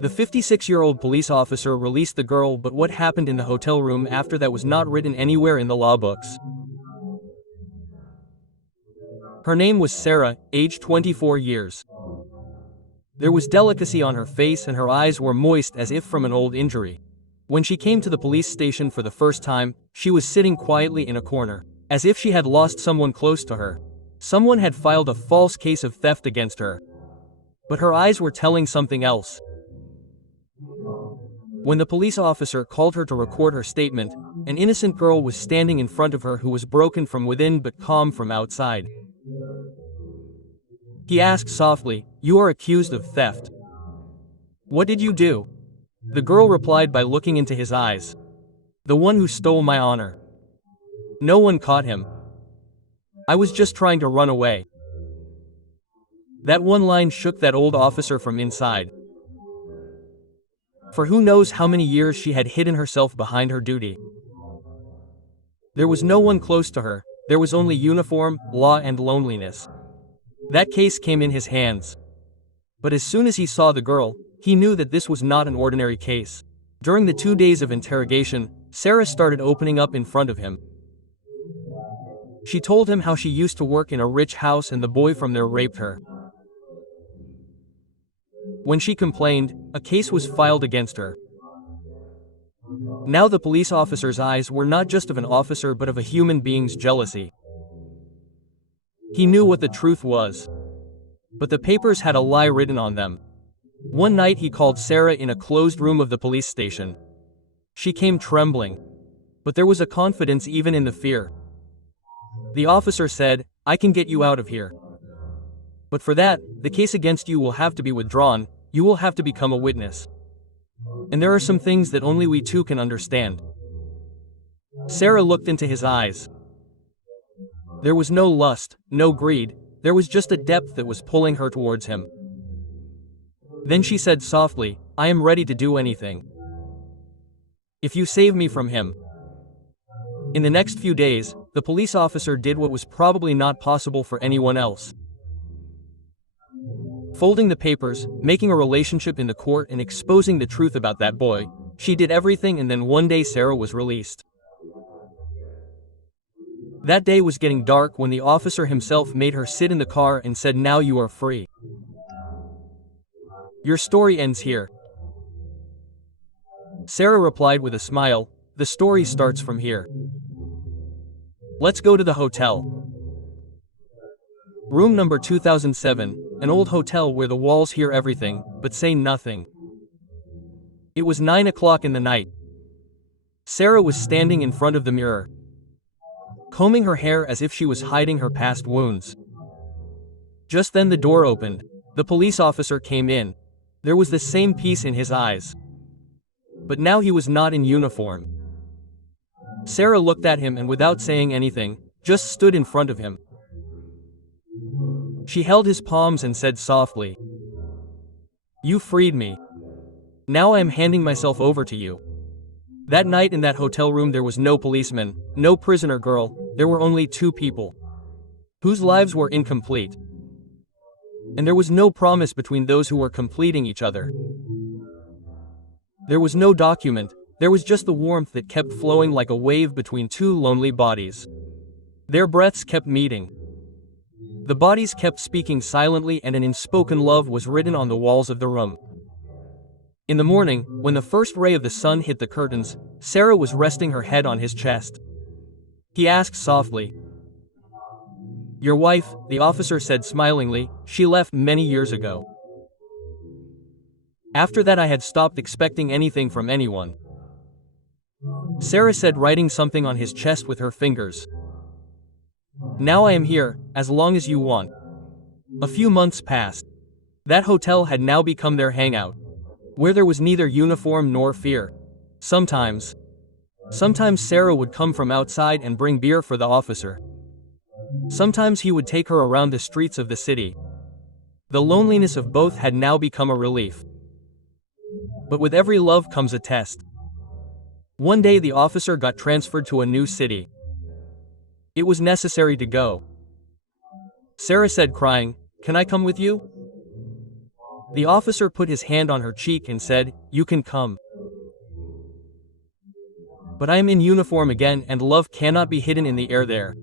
The 56-year-old police officer released the girl, but what happened in the hotel room after that was not written anywhere in the law books. Her name was Sarah, age 24 years. There was delicacy on her face and her eyes were moist as if from an old injury. When she came to the police station for the first time, she was sitting quietly in a corner, as if she had lost someone close to her. Someone had filed a false case of theft against her. But her eyes were telling something else. When the police officer called her to record her statement, an innocent girl was standing in front of her who was broken from within but calm from outside. He asked softly, "You are accused of theft. What did you do?" The girl replied by looking into his eyes. "The one who stole my honor. No one caught him. I was just trying to run away." That one line shook that old officer from inside. For who knows how many years she had hidden herself behind her duty. There was no one close to her, there was only uniform, law and loneliness. That case came in his hands. But as soon as he saw the girl, he knew that this was not an ordinary case. During the 2 days of interrogation, Sarah started opening up in front of him. She told him how she used to work in a rich house and the boy from there raped her. When she complained, a case was filed against her. Now the police officer's eyes were not just of an officer but of a human being's jealousy. He knew what the truth was. But the papers had a lie written on them. One night he called Sarah in a closed room of the police station. She came trembling. But there was a confidence even in the fear. The officer said, "I can get you out of here. But for that, the case against you will have to be withdrawn, you will have to become a witness. And there are some things that only we two can understand." Sarah looked into his eyes. There was no lust, no greed, there was just a depth that was pulling her towards him. Then she said softly, "I am ready to do anything. If you save me from him." In the next few days, the police officer did what was probably not possible for anyone else. Folding the papers, making a relationship in the court and exposing the truth about that boy, she did everything and then one day Sarah was released. That day was getting dark when the officer himself made her sit in the car and said, "Now you are free. Your story ends here." Sarah replied with a smile, "The story starts from here. Let's go to the hotel." Room number 2007, an old hotel where the walls hear everything, but say nothing. It was 9 o'clock in the night. Sarah was standing in front of the mirror, combing her hair as if she was hiding her past wounds. Just then the door opened. The police officer came in. There was the same peace in his eyes. But now he was not in uniform. Sarah looked at him and without saying anything, just stood in front of him. She held his palms and said softly, "You freed me. Now I am handing myself over to you." That night in that hotel room there was no policeman, no prisoner girl, there were only two people, whose lives were incomplete. And there was no promise between those who were completing each other. There was no document, there was just the warmth that kept flowing like a wave between two lonely bodies. Their breaths kept meeting. The bodies kept speaking silently and an unspoken love was written on the walls of the room. In the morning, when the first ray of the sun hit the curtains, Sarah was resting her head on his chest. He asked softly, "Your wife," the officer said smilingly, "she left many years ago. After that I had stopped expecting anything from anyone." Sarah said, writing something on his chest with her fingers. "Now I am here, as long as you want." A few months passed. That hotel had now become their hangout, where there was neither uniform nor fear. Sometimes Sarah would come from outside and bring beer for the officer. Sometimes he would take her around the streets of the city. The loneliness of both had now become a relief. But with every love comes a test. One day the officer got transferred to a new city. It was necessary to go. Sarah said crying, "Can I come with you?" The officer put his hand on her cheek and said, "You can come. But I am in uniform again and love cannot be hidden in the air there."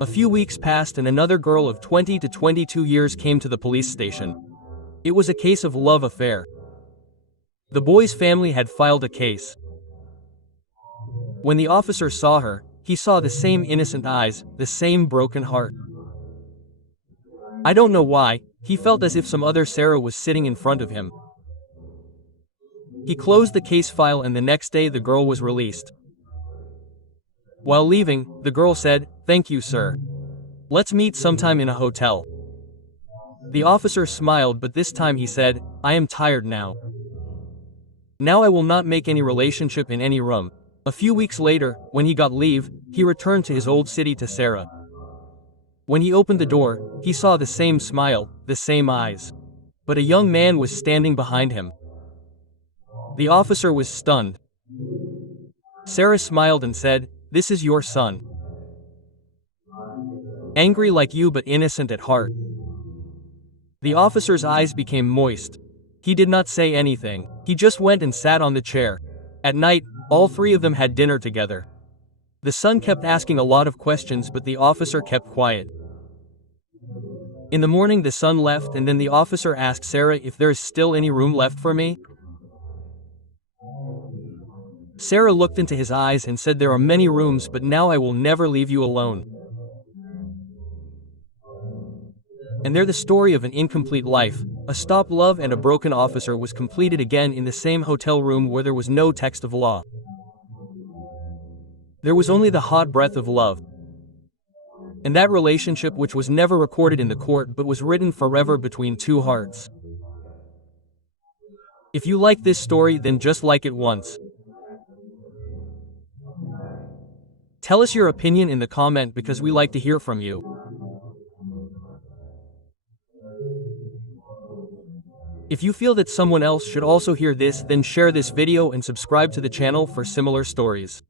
A few weeks passed and another girl of 20 to 22 years came to the police station. It was a case of love affair. The boy's family had filed a case. When the officer saw her, he saw the same innocent eyes, the same broken heart. I don't know why, he felt as if some other Sarah was sitting in front of him. He closed the case file and the next day the girl was released. While leaving, the girl said, "Thank you, sir. Let's meet sometime in a hotel." The officer smiled, but this time he said, "I am tired now. Now I will not make any relationship in any room." A few weeks later, when he got leave, he returned to his old city to Sarah. When he opened the door, he saw the same smile, the same eyes. But a young man was standing behind him. The officer was stunned. Sarah smiled and said, "This is your son. Angry like you but innocent at heart." The officer's eyes became moist. He did not say anything. He just went and sat on the chair. At night, all three of them had dinner together. The son kept asking a lot of questions but the officer kept quiet. In the morning the son left and then the officer asked Sarah if there is still any room left for me. Sarah looked into his eyes and said, "There are many rooms but now I will never leave you alone." And there the story of an incomplete life, a stopped love and a broken officer was completed again in the same hotel room where there was no text of law. There was only the hot breath of love. And that relationship which was never recorded in the court but was written forever between two hearts. If you like this story then just like it once. Tell us your opinion in the comment because we like to hear from you. If you feel that someone else should also hear this then share this video and subscribe to the channel for similar stories.